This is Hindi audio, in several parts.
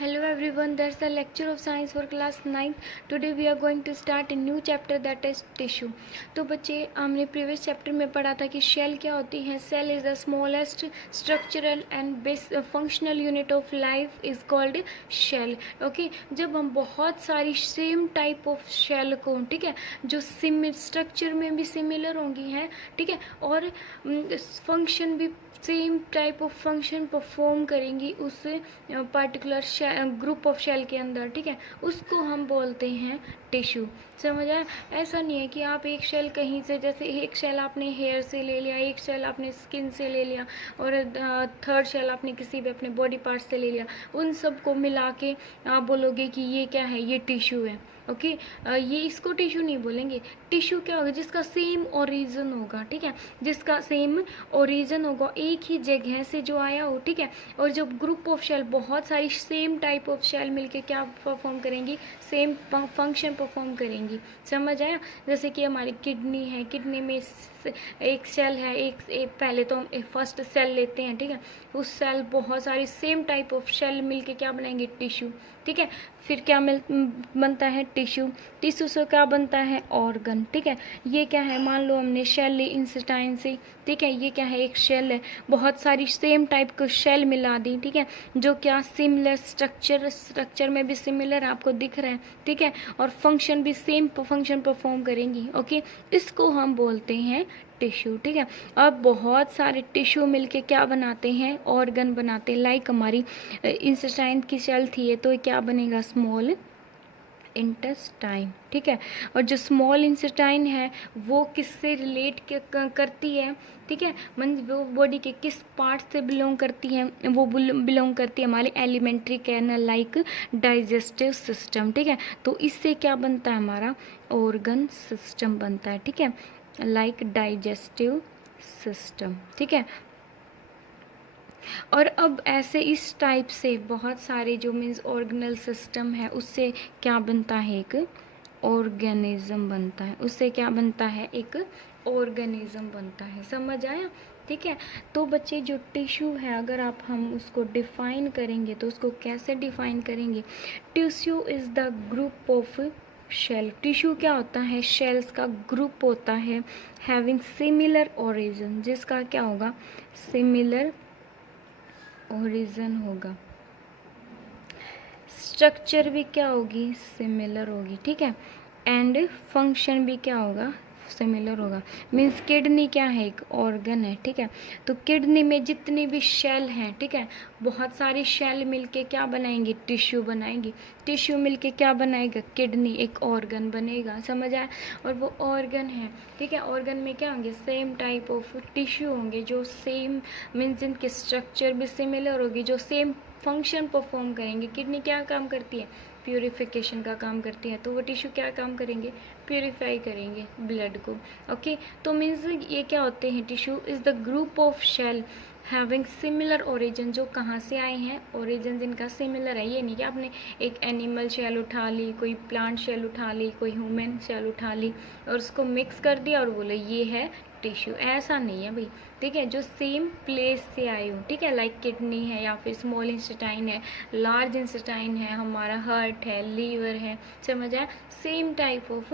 Hello everyone, that's the lecture of science for class 9. Today we are going to start a new chapter that is tissue. तो बच्चे हमने प्रीवियस चैप्टर में पढ़ा था कि शेल क्या होती है. Cell is the smallest structural and functional unit of life is called cell. Okay, जब हम बहुत सारी सेम टाइप ऑफ शेल को, ठीक है, जो स्ट्रक्चर में भी सिमिलर होंगी हैं, ठीक है, और फंक्शन भी same type of function perform करेंगी उस पर्टिकुलर ग्रुप ऑफ शेल के अंदर, ठीक है, उसको हम बोलते हैं टिश्यू. समझ आया? ऐसा नहीं है कि आप एक शेल कहीं से, जैसे एक शेल आपने हेयर से ले लिया, एक शेल आपने स्किन से ले लिया और थर्ड शेल आपने किसी भी अपने बॉडी पार्ट से ले लिया, उन सब को मिला के आप बोलोगे कि ये क्या है, ये टिश्यू है. ओके, ये इसको टिश्यू नहीं बोलेंगे. टिश्यू क्या होगा? जिसका सेम ओरिजिन होगा, ठीक है, जिसका सेम ओरिजिन होगा, एक ही जगह से जो आया हो, ठीक है. और जब ग्रुप ऑफ शेल, बहुत सारी सेम टाइप ऑफ शेल मिलके क्या परफॉर्म करेंगी, सेम फंक्शन परफॉर्म करेंगी. समझ आया? जैसे कि हमारी किडनी है, किडनी में एक सेल है, एक पहले तो हम फर्स्ट सेल लेते हैं, ठीक है, उस सेल बहुत सारी सेम टाइप ऑफ शेल मिलके क्या बनाएंगे, टिश्यू, ठीक है. फिर क्या बनता है, टिश्यू. टिश्यू से क्या बनता है, ऑर्गन, ठीक है. ये क्या है, मान लो हमने शेल ली इंटेस्टाइन से, ठीक है, ये क्या है, एक शेल है, बहुत सारी सेम टाइप को शेल मिला दी, ठीक है, जो क्या सिमिलर स्ट्रक्चर में भी सिमिलर आपको दिख रहा है, ठीक है, और फंक्शन भी सेम फंक्शन परफॉर्म करेंगी. ओके, इसको हम बोलते हैं टिश्यू, ठीक है. अब बहुत सारे टिश्यू मिलके क्या बनाते हैं, ऑर्गन बनाते हैं. लाइक हमारी इंटेस्टाइन की सेल थी है, तो क्या बनेगा, स्मॉल इंटेस्टाइन, ठीक है. और जो स्मॉल इंटेस्टाइन है वो किससे रिलेट करती है, ठीक है, वो बॉडी के किस पार्ट से बिलोंग करती है, वो बिलोंग करती है हमारी alimentary canal like digestive system, ठीक है. तो इससे क्या बनता है, हमारा ऑर्गन सिस्टम बनता है, ठीक है, लाइक डाइजेस्टिव सिस्टम, ठीक है. और अब ऐसे इस टाइप से बहुत सारे जो मीन्स ऑर्गेनल सिस्टम है, उससे क्या बनता है, एक ऑर्गेनिज्म बनता है. उससे क्या बनता है, एक ऑर्गेनिज्म बनता है. समझ आया? ठीक है. तो बच्चे जो टिश्यू है, अगर हम उसको डिफाइन करेंगे तो उसको कैसे डिफाइन करेंगे. Tissue is the group of cell. Tissue क्या होता है, शेल्स का ग्रुप होता है, हैविंग सिमिलर ओरिजिन, जिसका क्या होगा, सिमिलर ओरिजिन होगा. स्ट्रक्चर भी क्या होगी, सिमिलर होगी, ठीक है, एंड फंक्शन भी क्या होगा, सिमिलर होगा. मीन्स किडनी क्या है, एक ऑर्गन है, ठीक है. तो किडनी में जितनी भी शेल हैं, ठीक है, बहुत सारी शेल मिलके क्या बनाएंगी, टिश्यू बनाएंगी. टिश्यू मिलके क्या बनाएगा, किडनी, एक ऑर्गन बनेगा. समझ आया? और वो ऑर्गन है, ठीक है, ऑर्गन में क्या होंगे, सेम टाइप ऑफ टिश्यू होंगे, जो सेम मीन्स जिनके स्ट्रक्चर भी सिमिलर होगी, जो सेम फंक्शन परफॉर्म करेंगे. किडनी क्या काम करती है, प्यूरिफिकेशन का काम करती है, तो वो टिश्यू क्या काम करेंगे, प्यूरिफाई करेंगे ब्लड को. ओके, तो मीन्स ये क्या होते हैं, tissue is the group of cell having similar origin, जो कहाँ से आए हैं, ओरिजिन जिनका सिमिलर है. ये नहीं कि आपने एक एनिमल शेल उठा ली, कोई प्लांट शेल उठा ली, कोई ह्यूमन शेल उठा ली और उसको मिक्स कर दिया और बोले ये है टिश्यू. ऐसा नहीं है भाई, ठीक है, जो सेम प्लेस से आए हो, ठीक है, लाइक किडनी है या फिर स्मॉल इंटेस्टाइन है, लार्ज इंटेस्टाइन है, हमारा हार्ट है, लीवर है. समझ आया? सेम टाइप ऑफ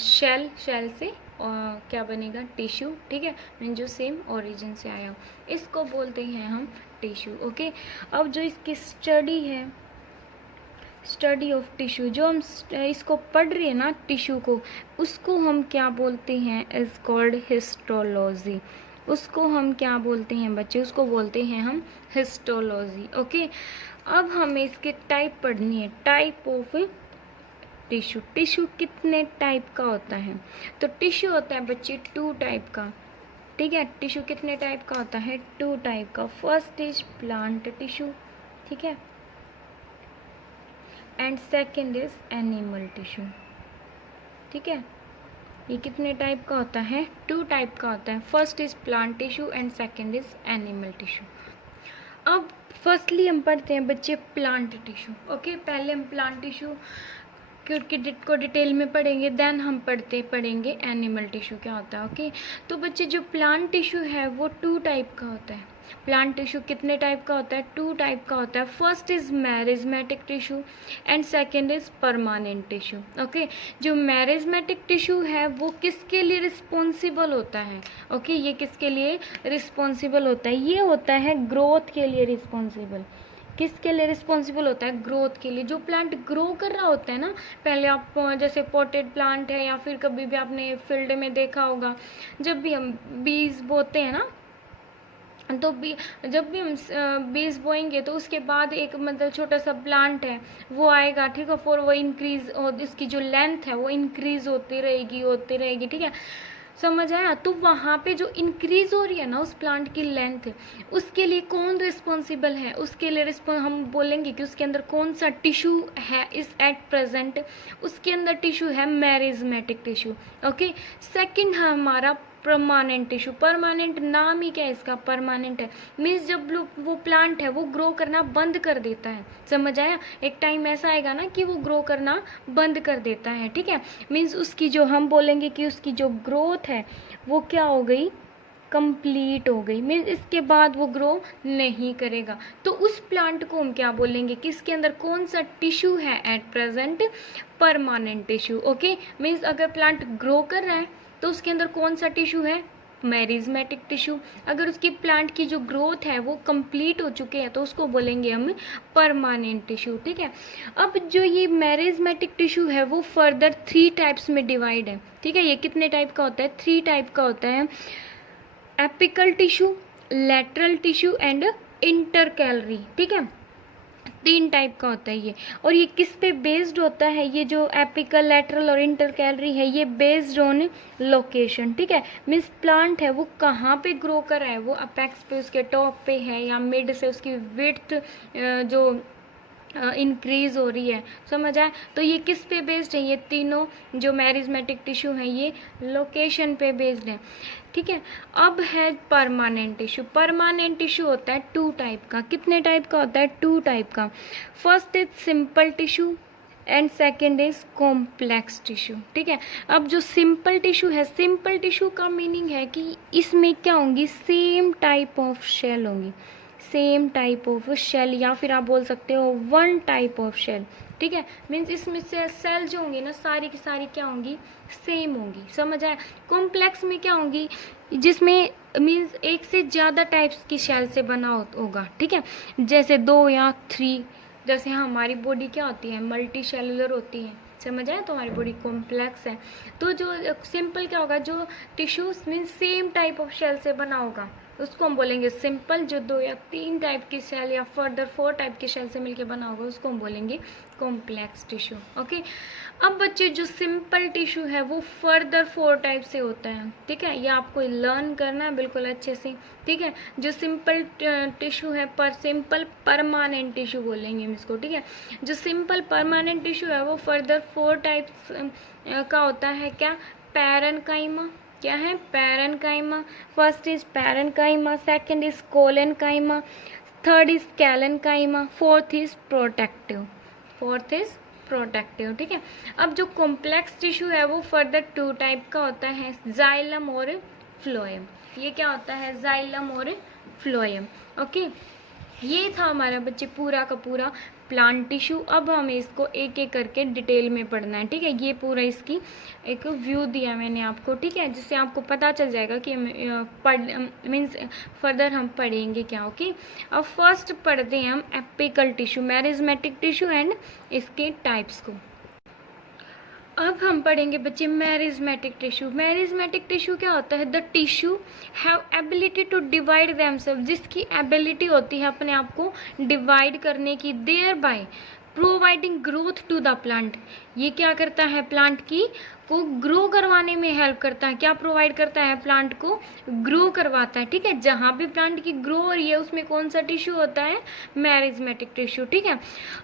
शेल से क्या बनेगा, टिश्यू, ठीक है, जो सेम ओरिजिन से आया हो, इसको बोलते हैं हम टिश्यू. ओके, अब जो इसकी स्टडी है, स्टडी ऑफ टिश्यू, जो हम इसको पढ़ रहे हैं ना, टिश्यू को, उसको हम क्या बोलते हैं, इज कॉल्ड हिस्टोलॉजी. उसको हम क्या बोलते हैं बच्चे, उसको बोलते हैं हम हिस्टोलॉजी. ओके, अब हमें इसके टाइप पढ़नी है, टाइप ऑफ टिश्यू. टिश्यू कितने टाइप का होता है, तो टिश्यू होता है बच्चे 2 टाइप का, ठीक है. टिश्यू कितने टाइप का होता है, 2 टाइप का. फर्स्ट इज प्लांट टिश्यू, ठीक है, and second is animal tissue, ठीक है. ये कितने टाइप का होता है, 2 टाइप का होता है. First is plant tissue and second is animal tissue. अब फर्स्टली हम पढ़ते हैं बच्चे प्लांट टिश्यू. ओके, पहले हम प्लांट टिश्यू को डिटेल में पढ़ेंगे, देन हम पढ़ेंगे एनिमल टिश्यू क्या होता है. ओके, तो बच्चे जो प्लांट टिश्यू है वो 2 टाइप का होता है, प्लांट टिश्यू कितने टाइप का होता है? 2 टाइप का होता है. First is meristematic tissue and second is permanent tissue. Okay, जो मैरिज्मेटिक टिश्यू है वो किसके लिए रिस्पॉन्सिबल होता है? ओके, ये किसके लिए रिस्पॉन्सिबल होता है? ये होता है ग्रोथ के लिए रिस्पॉन्सिबल. किसके लिए रिस्पॉन्सिबल होता है? ग्रोथ के लिए. जो प्लांट ग्रो कर रहा होता है ना, पहले आप जैसे पॉटेड प्लांट है या फिर कभी भी आपने फील्ड में देखा होगा, जब भी हम बीज बोते हैं ना, तो जब भी हम बीज बोएंगे तो उसके बाद एक मतलब छोटा सा प्लांट है वो आएगा, ठीक है, फिर वो इंक्रीज और इसकी जो लेंथ है वो इंक्रीज होती रहेगी, ठीक है, समझ आया? तो वहाँ पे जो इंक्रीज हो रही है ना उस प्लांट की लेंथ, उसके लिए कौन रिस्पॉन्सिबल है? उसके लिए हम बोलेंगे कि उसके अंदर कौन सा टिश्यू है इस एट प्रेजेंट, उसके अंदर टिश्यू है मैरिज्मेटिक टिश्यू. ओके, सेकंड है हमारा परमानेंट टिश्यू. परमानेंट नाम ही क्या है इसका? परमानेंट है. मीन्स जब वो प्लांट है वो ग्रो करना बंद कर देता है, समझ आया? एक टाइम ऐसा आएगा ना कि वो ग्रो करना बंद कर देता है, ठीक है. मीन्स उसकी जो हम बोलेंगे कि उसकी जो ग्रोथ है वो क्या हो गई? कंप्लीट हो गई. मीन्स इसके बाद वो ग्रो नहीं करेगा. तो उस प्लांट को हम क्या बोलेंगे कि इसके अंदर कौन सा टिश्यू है at present? Permanent tissue. Okay, means अगर प्लांट ग्रो कर रहा है तो उसके अंदर कौन सा टिश्यू है? मैरिज्मेटिक टिश्यू. अगर उसकी प्लांट की जो ग्रोथ है वो कंप्लीट हो चुके हैं तो उसको बोलेंगे हम परमानेंट टिश्यू, ठीक है. अब जो ये मैरिज्मेटिक टिश्यू है वो फर्दर 3 टाइप्स में डिवाइड है, ठीक है. ये कितने टाइप का होता है? 3 टाइप का होता है. Apical tissue, lateral tissue and intercalary, ठीक है. 3 टाइप का होता है ये. और ये किस पे बेस्ड होता है? ये जो एपिकल, लैटरल और इंटरकैलरी है ये बेस्ड ऑन लोकेशन, ठीक है. मीन्स प्लांट है वो कहाँ पे ग्रो कर रहा है, वो अपेक्स पे, उसके टॉप पे है, या मिड से उसकी विड्थ जो इंक्रीज हो रही है, समझ आए? तो ये किस पे बेस्ड है? ये तीनों जो मैरिज्मेटिक टिश्यू है ये लोकेशन पे बेस्ड है, ठीक है. अब है परमानेंट टिश्यू. परमानेंट टिश्यू होता है 2 टाइप का. कितने टाइप का होता है? 2 टाइप का. First is simple tissue and second is complex tissue, ठीक है. अब जो सिंपल टिश्यू है, सिंपल टिश्यू का मीनिंग है कि इसमें क्या होंगी? सेम टाइप ऑफ शेल होंगी, सेम टाइप ऑफ शेल, या फिर आप बोल सकते हो 1 टाइप ऑफ शेल, ठीक है. मीन्स इसमें से सेल जो होंगी ना सारी की सारी क्या होंगी? सेम होंगी, समझ आया? कॉम्प्लेक्स में क्या होंगी? जिसमें मीन्स एक से ज़्यादा टाइप्स की शेल से बना होगा, ठीक है. जैसे 2 या 3. जैसे हमारी बॉडी क्या होती है? मल्टी सेलुलर होती है, समझ आया? तो हमारी बॉडी कॉम्प्लेक्स है. तो जो सिंपल क्या होगा? जो tissues means same type of cell से बना होगा उसको हम बोलेंगे सिंपल. जो 2 या 3 टाइप की सेल या फर्दर 4 टाइप की सेल से मिलकर बना होगा उसको हम बोलेंगे कॉम्प्लेक्स टिश्यू. ओके, अब बच्चे जो सिंपल टिश्यू है वो फर्दर 4 टाइप से होता है, ठीक है. ये आपको लर्न करना है बिल्कुल अच्छे से, ठीक है. जो सिंपल टिश्यू है पर सिंपल परमानेंट टिश्यू बोलेंगे हम इसको, ठीक है. जो सिंपल परमानेंट टिश्यू है वो फर्दर 4 टाइप्स का होता है. क्या? पैरेन्काइमा. क्या है? Parenchyma. First is parenchyma, second is collenchyma, third is sclerenchyma, fourth is protective. ठीक है. अब जो कॉम्प्लेक्स टिश्यू है वो फर्दर 2 टाइप का होता है, जाइलम और फ्लोएम. ये क्या होता है? जाइलम और फ्लोएम. ओके, ये था हमारा बच्चे पूरा का पूरा प्लांट टिश्यू. अब हमें इसको एक एक करके डिटेल में पढ़ना है, ठीक है. ये पूरा इसकी एक व्यू दिया मैंने आपको, ठीक है, जिससे आपको पता चल जाएगा कि मीन्स फर्दर हम पढ़ेंगे क्या. ओके, अब फर्स्ट पढ़ते हैं हम एपिकल टिश्यू, मैरिज्मेटिक टिश्यू एंड इसके टाइप्स को. अब हम पढ़ेंगे बच्चे मैरिज्मेटिक टिश्यू. मैरिज्मेटिक टिश्यू क्या होता है? The tissue have ability to divide themself, जिसकी एबिलिटी होती है अपने आप को डिवाइड करने की, thereby providing growth to the plant. ये क्या करता है? प्लांट की को ग्रो करवाने में हेल्प करता है. क्या प्रोवाइड करता है? प्लांट को ग्रो करवाता है, ठीक है. जहाँ भी प्लांट की ग्रो हो रही है उसमें कौन सा टिश्यू होता है? मैरिज्मेटिक टिश्यू, ठीक है.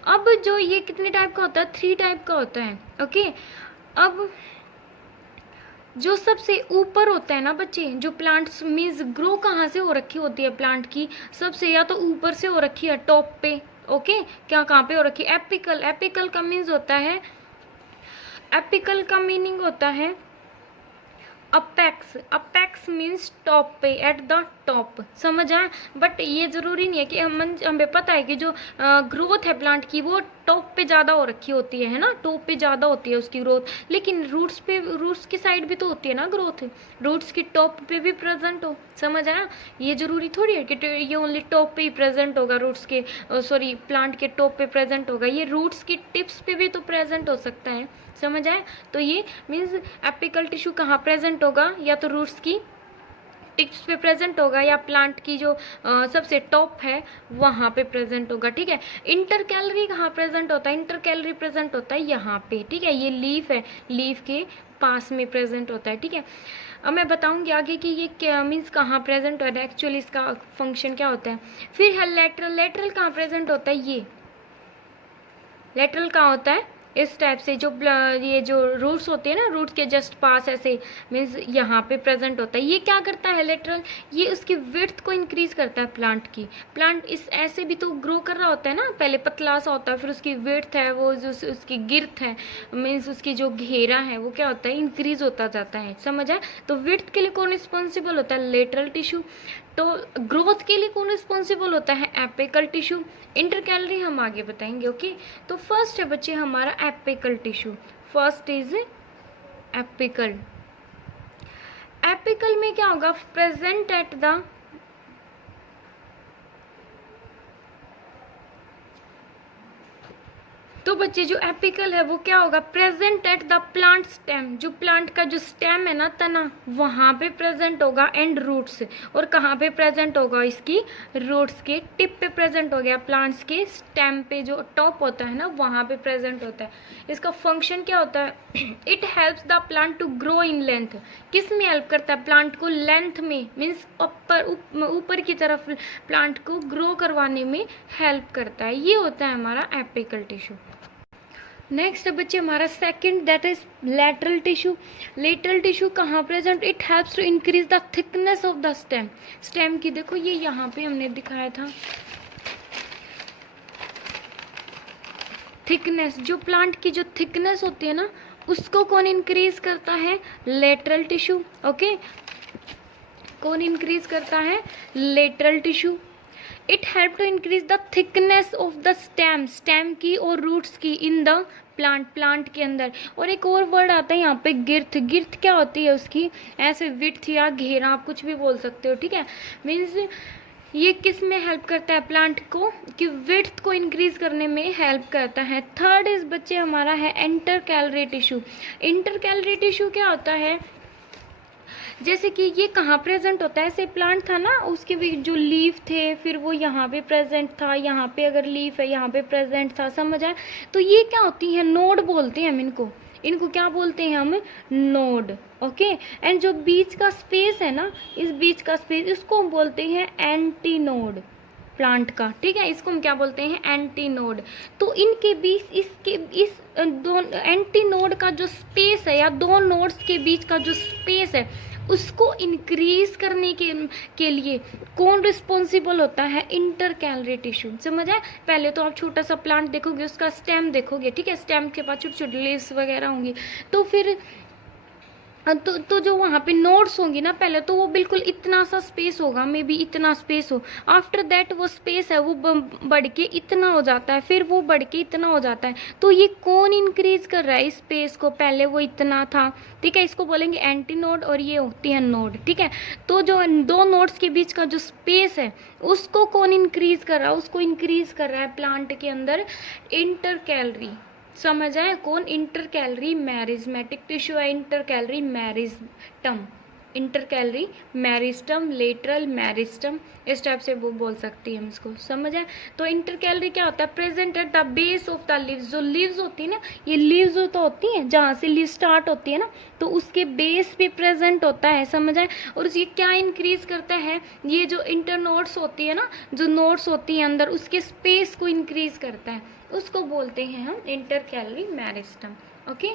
अब जो ये कितने टाइप का होता है? 3 टाइप का होता है. ओके, अब जो सबसे ऊपर होता है ना बच्चे, जो प्लांट्स मीन्स ग्रो कहाँ से हो रखी होती है प्लांट की? सबसे या तो ऊपर से हो रखी है, टॉप पे. ओके, क्या कहाँ पे हो रखी है? एपिकल. एपिकल का मीन्स होता है, एपिकल का मीनिंग होता है अपेक्स. अपेक्स मीन्स टॉप पे, एट द टॉप, समझ आया। बट ये जरूरी नहीं है कि हमें पता है कि जो ग्रोथ है प्लांट की वो टॉप पे ज़्यादा हो रखी होती है ना, टॉप पे ज़्यादा होती है उसकी ग्रोथ, लेकिन रूट्स की साइड भी तो होती है ना ग्रोथ, रूट्स की टॉप पे भी प्रेजेंट हो, समझ आया। ये जरूरी थोड़ी है कि ये ओनली टॉप पे ही प्रेजेंट होगा, रूट्स के सॉरी प्लांट के टॉप पे प्रेजेंट होगा, ये रूट्स की टिप्स पे भी तो प्रेजेंट हो सकता है, समझ आए। तो ये मीन्स एपिकल टिश्यू कहाँ प्रेजेंट होगा, या तो रूट्स की टिप्स पे प्रेजेंट होगा या प्लांट की जो सबसे टॉप है वहाँ पे प्रेजेंट होगा, ठीक है। इंटर कैलरी कहाँ प्रेजेंट होता है, इंटर कैलरी प्रेजेंट होता है यहाँ पे, ठीक है। ये लीफ है, लीफ के पास में प्रेजेंट होता है, ठीक है। अब मैं बताऊंगी आगे कि ये क्या मीन्स कहाँ प्रेजेंट होता है, एक्चुअली इसका फंक्शन क्या होता है। फिर है लेटरल, लेटरल कहाँ प्रेजेंट होता है, ये लेटरल कहाँ होता है, इस टाइप से जो ये जो रूट्स होते हैं ना, रूट्स के जस्ट पास ऐसे मीन्स यहाँ पे प्रेजेंट होता है। ये क्या करता है लेटरल, ये उसकी विड्थ को इंक्रीज करता है प्लांट की। प्लांट इस ऐसे भी तो ग्रो कर रहा होता है ना, पहले पतला सा होता है, फिर उसकी विड्थ है वो जो उसकी गिर्थ है मीन्स उसकी जो घेरा है वो क्या होता है, इंक्रीज होता जाता है, समझ आए। तो विड्थ के लिए कौन रिस्पॉन्सिबल होता है, लेटरल टिश्यू। तो ग्रोथ के लिए कौन रिस्पॉन्सिबल होता है, एपिकल टिश्यू। इंटर कैलरी हम आगे बताएंगे, ओके। तो फर्स्ट है बच्चे हमारा apical tissue, first is apical. Apical में क्या होगा, प्रेजेंट एट द तो बच्चे जो एपिकल है वो क्या होगा, present at the plant stem, जो प्लांट का जो स्टेम है ना, तना, वहां पे प्रेजेंट होगा, एंड रूट्स, और कहाँ पे प्रेजेंट होगा, इसकी रूट्स के टिप पे प्रेजेंट हो गया, प्लांट्स के स्टेम पे जो टॉप होता है ना वहां पे प्रेजेंट होता है। इसका फंक्शन क्या होता है, it helps the plant to grow in length, किस में हेल्प करता है, प्लांट को लेंथ में मीन्स ऊपर की तरफ प्लांट को ग्रो करवाने में हेल्प करता है। ये होता है हमारा एपिकल टिश्यू। नेक्स्ट बच्चे हमारा second that is lateral tissue. Lateral tissue कहाँ present, it helps to increase the thickness of the stem. Stem की देखो ये यहाँ पे हमने दिखाया था थिकनेस, जो प्लांट की जो थिकनेस होती है ना उसको कौन इंक्रीज करता है, लेटरल टिश्यू, ओके। कौन इंक्रीज करता है, lateral tissue. It help to increase the thickness of the stem, stem की और रूट्स की इन द प्लांट, प्लांट के अंदर। और एक और वर्ड आता है यहाँ पे गिर्थ, गिर्थ क्या होती है उसकी, ऐसे विड्थ या घेरा आप कुछ भी बोल सकते हो, ठीक है। मीन्स ये किस में हेल्प करता है प्लांट को, कि विड्थ को इंक्रीज करने में हेल्प करता है। थर्ड इज बच्चे हमारा है inter calorie tissue. Inter calorie tissue क्या होता है, जैसे कि ये कहाँ प्रेजेंट होता है, ऐसे प्लांट था ना उसके भी जो लीफ थे फिर वो यहाँ पे प्रेजेंट था, यहाँ पे अगर लीफ है यहाँ पे प्रेजेंट था, समझ आए। तो ये क्या होती है, नोड बोलते हैं हम इनको, इनको क्या बोलते हैं हम, नोड, ओके। एंड जो बीच का स्पेस है ना, इस बीच का स्पेस इसको हम बोलते हैं एंटी नोड प्लांट का, ठीक है। इसको हम क्या बोलते हैं, एंटी नोड। तो इनके बीच इस दो एंटी नोड का जो स्पेस है या दो नोड्स के बीच का जो स्पेस है उसको इंक्रीज करने के लिए कौन रिस्पॉन्सिबल होता है, इंटर कैलरी टिश्यू, समझ आए। पहले तो आप छोटा सा प्लांट देखोगे, उसका स्टेम देखोगे, ठीक है, स्टेम के पास छोटी छोटी लीव्स वगैरह होंगी, तो फिर तो जो वहाँ पे नोड्स होंगी ना, पहले तो वो बिल्कुल इतना सा स्पेस होगा, मे बी इतना स्पेस हो, आफ्टर दैट वो स्पेस है वो बढ़ के इतना हो जाता है, फिर वो बढ़ के इतना हो जाता है। तो ये कौन इंक्रीज कर रहा है इस स्पेस को, पहले वो इतना था, ठीक है, इसको बोलेंगे एंटी नोड और ये होती है नोड, ठीक है। तो जो दो नोड्स के बीच का जो स्पेस है उसको कौन इंक्रीज कर रहा है, उसको इंक्रीज कर रहा है प्लांट के अंदर इंटर कैलरी, समझ आए, कौन, इंटर कैलरी मैरिज्मेटिक टिश्यू है, inter calorie meristem, inter calorie meristem, lateral meristem, इस टाइप से वो बोल सकती है हम इसको, समझ आए। तो इंटर कैलरी क्या होता है, present at the base of the leaves, जो लीव्स होती है ना, ये लीव्स जो तो होती हैं जहाँ से लीव स्टार्ट होती है ना, तो उसके बेस पे प्रेजेंट होता है, समझ आए। और ये क्या इंक्रीज करता है, ये जो इंटर नोड्स होती है ना, जो नोड्स होती है अंदर, उसके स्पेस को इंक्रीज करता है, उसको बोलते हैं हम इंटर कैलरी मैरिस्टम, ओके।